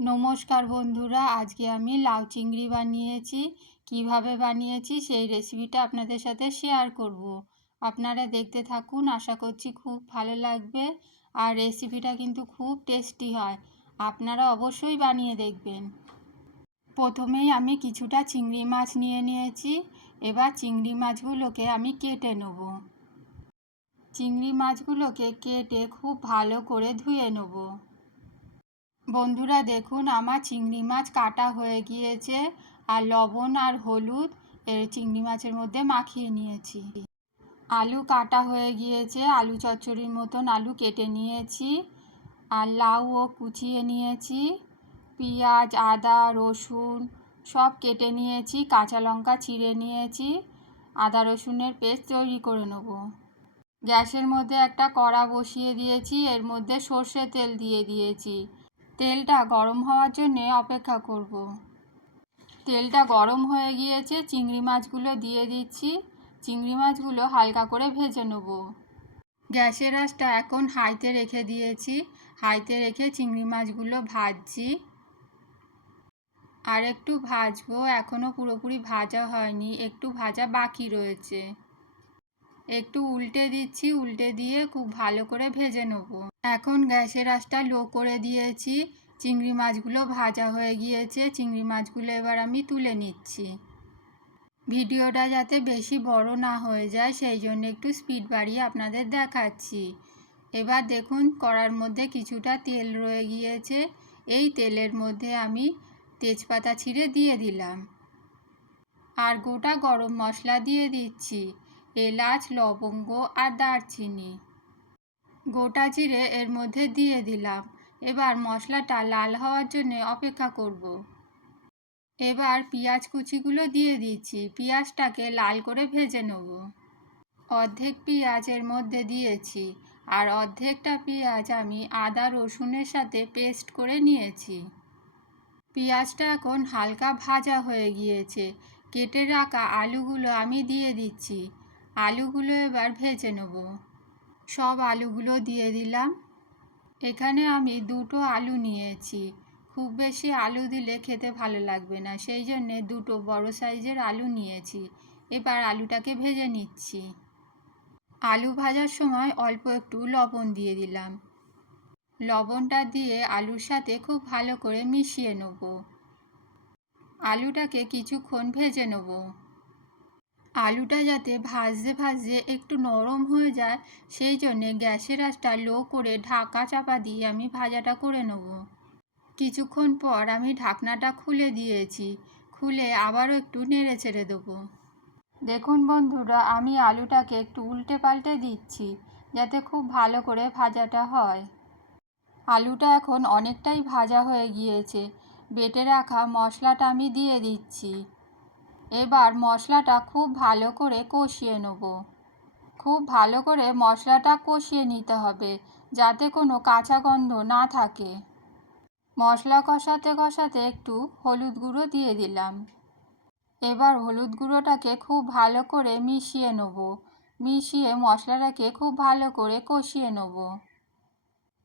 নমস্কার বন্ধুরা, আজকে আমি লাউ চিংড়ি বানিয়েছি। কীভাবে বানিয়েছি সেই রেসিপিটা আপনাদের সাথে শেয়ার করব। আপনারা দেখতে থাকুন, আশা করছি খুব ভালো লাগবে আর রেসিপিটা কিন্তু খুব টেস্টি হয়। আপনারা অবশ্যই বানিয়ে দেখবেন। প্রথমেই আমি কিছুটা চিংড়ি মাছ নিয়ে নিয়েছি। এবার চিংড়ি মাছগুলোকে আমি কেটে নেব। চিংড়ি মাছগুলোকে কেটে খুব ভালো করে ধুয়ে নেব। বন্ধুরা দেখুন, আমার চিংড়ি মাছ কাটা হয়ে গিয়েছে আর লবণ আর হলুদ এর চিংড়ি মাছের মধ্যে মাখিয়ে নিয়েছি। আলু কাটা হয়ে গিয়েছে, আলু চচ্চড়ির মতন আলু কেটে নিয়েছি আর লাউও কুচিয়ে নিয়েছি, পেঁয়াজ, আদা, রসুন সব কেটে নিয়েছি, কাঁচা লঙ্কা চিড়ে নিয়েছি, আদা রসুনের পেস্ট তৈরি করে নেব। গ্যাসের মধ্যে একটা কড়া বসিয়ে দিয়েছি, এর মধ্যে সর্ষে তেল দিয়ে দিয়েছি। তেলটা গরম হওয়ার জন্যে অপেক্ষা করব। তেলটা গরম হয়ে গিয়েছে, চিংড়ি মাছগুলো দিয়ে দিচ্ছি। চিংড়ি মাছগুলো হালকা করে ভেজে নেব। গ্যাসের আঁচটা এখন হাইতে রেখে দিয়েছি। হাইতে রেখে চিংড়ি মাছগুলো ভাজছি। আর একটু ভাজবো এখনও পুরোপুরি ভাজা হয়নি, একটু ভাজা বাকি রয়েছে। একটু উল্টে দিচ্ছি, উল্টে দিয়ে খুব ভালো করে ভেজে নেব। এখন গ্যাসের আঁচটা লো করে দিয়েছি। চিংড়ি মাছগুলো ভাজা হয়ে গিয়েছে। চিংড়ি মাছগুলো এবার আমি তুলে নিচ্ছি। ভিডিওটা যাতে বেশি বড় না হয়ে যায়, সেই জন্য একটু স্পিড বাড়িয়ে আপনাদের দেখাচ্ছি। এবার দেখুন, কড়ার মধ্যে কিছুটা তেল রয়ে গিয়েছে। এই তেলের মধ্যে আমি তেজপাতা ছিঁড়ে দিয়ে দিলাম। আর গোটা গরম মশলা দিয়ে দিচ্ছি। এলাচ, লবঙ্গ আর দারচিনি। গোটা জিরে এর মধ্যে দিয়ে দিলাম। এবার মশলাটা লাল হওয়ার জন্য অপেক্ষা করব। এবার পেঁয়াজ কুচিগুলো দিয়ে দিচ্ছি। পেঁয়াজটাকে লাল করে ভেজে নেব। অর্ধেক পেঁয়াজের মধ্যে দিয়েছি। আর অর্ধেকটা পেঁয়াজ আমি আদা, রসুনের সাথে পেস্ট করে নিয়েছি। পেঁয়াজটা এখন হালকা ভাজা হয়ে গিয়েছে। কেটে রাখা আলুগুলো আমি দিয়ে দিচ্ছি। আলুগুলো এবার ভেজে নেব। সব আলুগুলো দিয়ে দিলাম। এখানে আমি দুটো আলু নিয়েছি। খুব বেশি আলু দিলে খেতে ভালো লাগবে না, সেই জন্যে দুটো বড় সাইজের আলু নিয়েছি। এবার আলুটাকে ভেজে নিচ্ছি। আলু ভাজার সময় অল্প একটু লবণ দিয়ে দিলাম। লবণটা দিয়ে আলুর সাথে খুব ভালো করে মিশিয়ে নেব। আলুটাকে কিছুক্ষণ ভেজে নেব। আলুটা যাতে ভাজতে ভাজতে একটু নরম হয়ে যায়, সেই জন্যে গ্যাসের আঁচটা লো করে ঢাকা চাপা দিয়ে আমি ভাজাটা করে নেব। কিছুক্ষণ পর আমি ঢাকনাটা খুলে দিয়েছি, খুলে আবারও একটু নেড়ে ছেড়ে দেবো। দেখুন বন্ধুরা, আমি আলুটাকে একটু উল্টে পাল্টে দিচ্ছি, যাতে খুব ভালো করে ভাজাটা হয়। আলুটা এখন অনেকটাই ভাজা হয়ে গিয়েছে, বেটে রাখা মশলাটা আমি দিয়ে দিচ্ছি। এবার মশলাটা খুব ভালো করে কষিয়ে নেব। খুব ভালো করে মশলাটা কষিয়ে নিতে হবে যাতে কোনো কাঁচা গন্ধ না থাকে। মশলা কষাতে কষাতে একটু হলুদ গুঁড়ো দিয়ে দিলাম। এবার হলুদ গুঁড়োটাকে খুব ভালো করে মিশিয়ে নেব। মিশিয়ে মশলাটাকে খুব ভালো করে কষিয়ে নেব।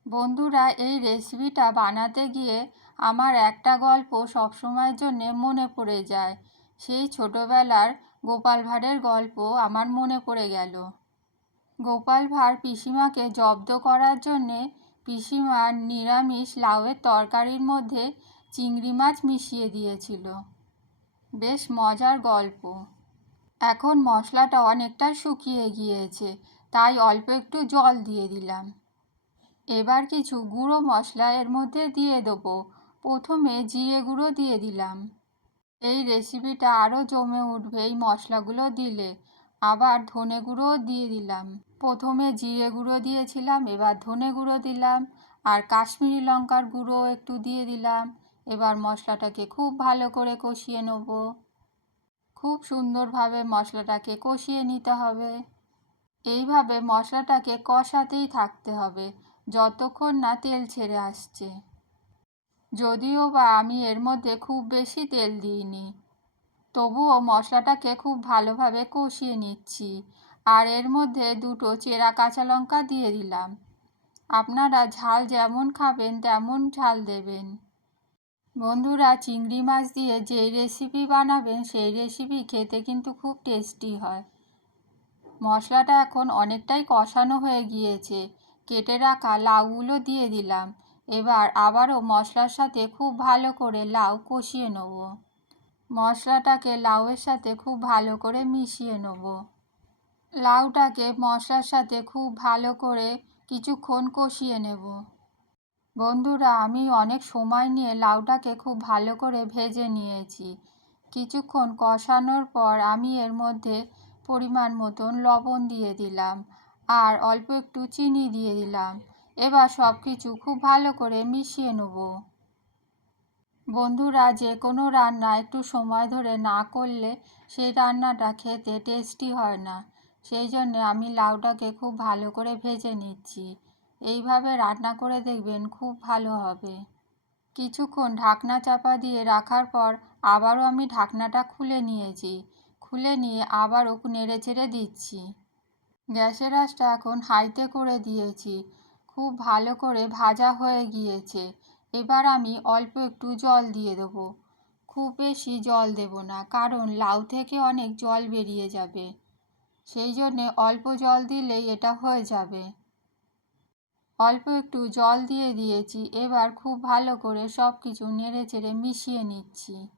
বন্ধুরা, এই রেসিপিটা বানাতে গিয়ে আমার একটা গল্প সবসময়ের জন্যে মনে পড়ে যায়। সেই ছোটোবেলার গোপাল ভাঁড়ের গল্প আমার মনে পড়ে গেল। গোপাল ভাঁড় পিসিমাকে জব্দ করার জন্যে পিসিমার নিরামিষ লাউয়ের তরকারির মধ্যে চিংড়ি মাছ মিশিয়ে দিয়েছিল। বেশ মজার গল্প। এখন মশলাটা অনেকটা শুকিয়ে গিয়েছে, তাই অল্প একটু জল দিয়ে দিলাম। এবার কিছু গুঁড়ো মশলা এর মধ্যে দিয়ে দেবো। প্রথমে জিরে গুঁড়ো দিয়ে দিলাম। এই রেসিপিটা আরও জমে উঠবে, এই মশলাগুলো দিলে। আবার ধনে গুঁড়োও দিয়ে দিলাম। প্রথমে জিরে গুঁড়ো দিয়েছিলাম, এবার ধনে গুঁড়ো দিলাম, আর কাশ্মীরি লঙ্কার গুঁড়ো একটু দিয়ে দিলাম। এবার মশলাটাকে খুব ভালো করে কষিয়ে নেব। খুব সুন্দরভাবে মশলাটাকে কষিয়ে নিতে হবে। এইভাবে মশলাটাকে কষাতেই থাকতে হবে, যতক্ষণ না তেল ছেড়ে আসছে। যদিও বা আমি এর মধ্যে খুব বেশি তেল দিইনি, তবুও মশলাটাকে খুব ভালোভাবে কষিয়ে নিচ্ছি। আর এর মধ্যে দুটো চেরা কাঁচা লঙ্কা দিয়ে দিলাম। আপনারা ঝাল যেমন খাবেন, তেমন ঝাল দেবেন। বন্ধুরা, চিংড়ি মাছ দিয়ে যেই রেসিপি বানাবেন, সেই রেসিপি খেতে কিন্তু খুব টেস্টি হয়। মশলাটা এখন অনেকটাই কষানো হয়ে গিয়েছে। কেটে রাখা লাউগুলো দিয়ে দিলাম। এবার আবারও মশলার সাথে খুব ভালো করে লাউ কষিয়ে নেব। মশলাটাকে লাউয়ের সাথে খুব ভালো করে মিশিয়ে নেব। লাউটাকে মশলার সাথে খুব ভালো করে কিছুক্ষণ কষিয়ে নেব। বন্ধুরা, আমি অনেক সময় নিয়ে লাউটাকে খুব ভালো করে ভেজে নিয়েছি। কিছুক্ষণ কষানোর পর আমি এর মধ্যে পরিমাণ মতন লবণ দিয়ে দিলাম আর অল্প একটু চিনি দিয়ে দিলাম। এবার সব কিছু খুব ভালো করে মিশিয়ে নেব। বন্ধুরা, যে কোনো রান্না একটু সময় ধরে না করলে সেই রান্নাটা খেতে টেস্টি হয় না। সেই জন্যে আমি লাউটাকে খুব ভালো করে ভেজে নিচ্ছি। এইভাবে রান্না করে দেখবেন খুব ভালো হবে। কিছুক্ষণ ঢাকনা চাপা দিয়ে রাখার পর আবারও আমি ঢাকনাটা খুলে নিয়েছি। খুলে নিয়ে আবারও নেড়ে চেড়ে দিচ্ছি। গ্যাসের আঁচটা এখন হাইতে করে দিয়েছি। খুব ভালো করে ভাজা হয়ে গিয়েছে। এবার আমি অল্প একটু জল দিয়ে দেবো। খুব বেশি জল দেব না, কারণ লাউ থেকে অনেক জল বেরিয়ে যাবে। সেই জন্যে অল্প জল দিলেই এটা হয়ে যাবে। অল্প একটু জল দিয়ে দিয়েছি, এবার খুব ভালো করে সব কিছু নেড়ে চেড়ে মিশিয়ে নিচ্ছি।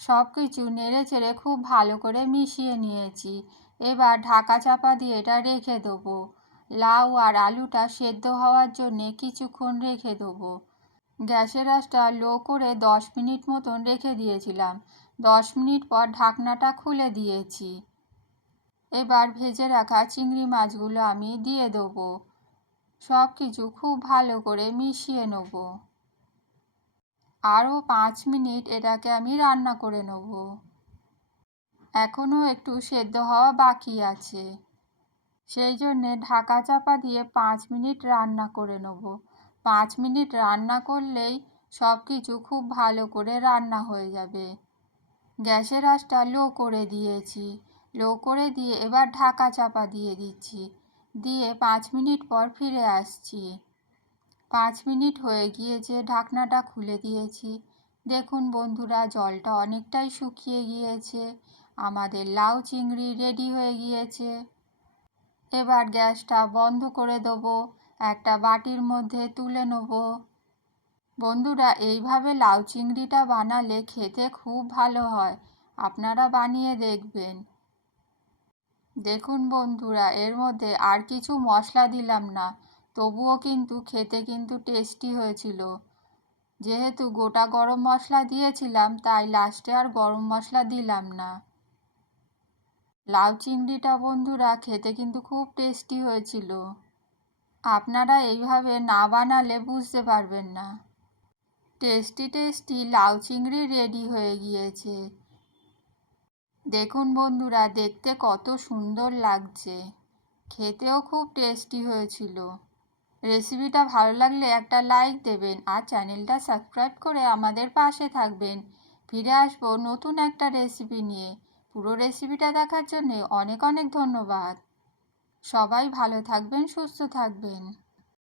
সব কিছু নেড়ে চেড়ে খুব ভালো করে মিশিয়ে নিয়েছি। এবার ঢাকা চাপা দিয়ে এটা রেখে দেবো। লাউ আর আলুটা সেদ্ধ হওয়ার জন্যে কিছুক্ষণ রেখে দেবো। গ্যাসের আঁচটা লো করে দশ মিনিট মতন রেখে দিয়েছিলাম। দশ মিনিট পর ঢাকনাটা খুলে দিয়েছি। এবার ভেজে রাখা চিংড়ি মাছগুলো আমি দিয়ে দেবো। সব কিছু খুব ভালো করে মিশিয়ে নেব। আরও পাঁচ মিনিট এটাকে আমি রান্না করে নেব। এখনও একটু সেদ্ধ হওয়া বাকি আছে। সেই জন্যে ঢাকা চাপা দিয়ে পাঁচ মিনিট রান্না করে নেব। পাঁচ মিনিট রান্না করলেই সব কিছু খুব ভালো করে রান্না হয়ে যাবে। গ্যাসের আঁচটা লো করে দিয়েছি। লো করে দিয়ে এবার ঢাকা চাপা দিয়ে দিচ্ছি। দিয়ে পাঁচ মিনিট পর ফিরে আসছি। পাঁচ মিনিট হয়ে গিয়েছে, ঢাকনাটা খুলে দিয়েছি। দেখুন বন্ধুরা, জলটা অনেকটাই শুকিয়ে গিয়েছে। আমাদের লাউ চিংড়ি রেডি হয়ে গিয়েছে। এবার গ্যাসটা বন্ধ করে দেবো, একটা বাটির মধ্যে তুলে নেব। বন্ধুরা, এইভাবে লাউ চিংড়িটা বানালে খেতে খুব ভালো হয়। আপনারা বানিয়ে দেখবেন। দেখুন বন্ধুরা, এর মধ্যে আর কিছু মশলা দিলাম না, তবুও কিন্তু খেতে কিন্তু টেস্টি হয়েছিল। যেহেতু গোটা গরম মশলা দিয়েছিলাম, তাই লাস্টে আর গরম মশলা দিলাম না। লাউ চিংড়িটা বন্ধুরা খেতে কিন্তু খুব টেস্টি হয়েছিল। আপনারা এইভাবে না বানালে বুঝতে পারবেন না। টেস্টি টেস্টি লাউ চিংড়ি রেডি হয়ে গিয়েছে। দেখুন বন্ধুরা, দেখতে কত সুন্দর লাগছে। খেতেও খুব টেস্টি হয়েছিল। রেসিপিটা ভালো লাগলে একটা লাইক দেবেন আর চ্যানেলটা সাবস্ক্রাইব করে আমাদের পাশে থাকবেন। ফিরে আসব নতুন একটা রেসিপি নিয়ে। পুরো রেসিপিটা দেখার জন্যে অনেক অনেক ধন্যবাদ। সবাই ভালো থাকবেন সুস্থ থাকবেন।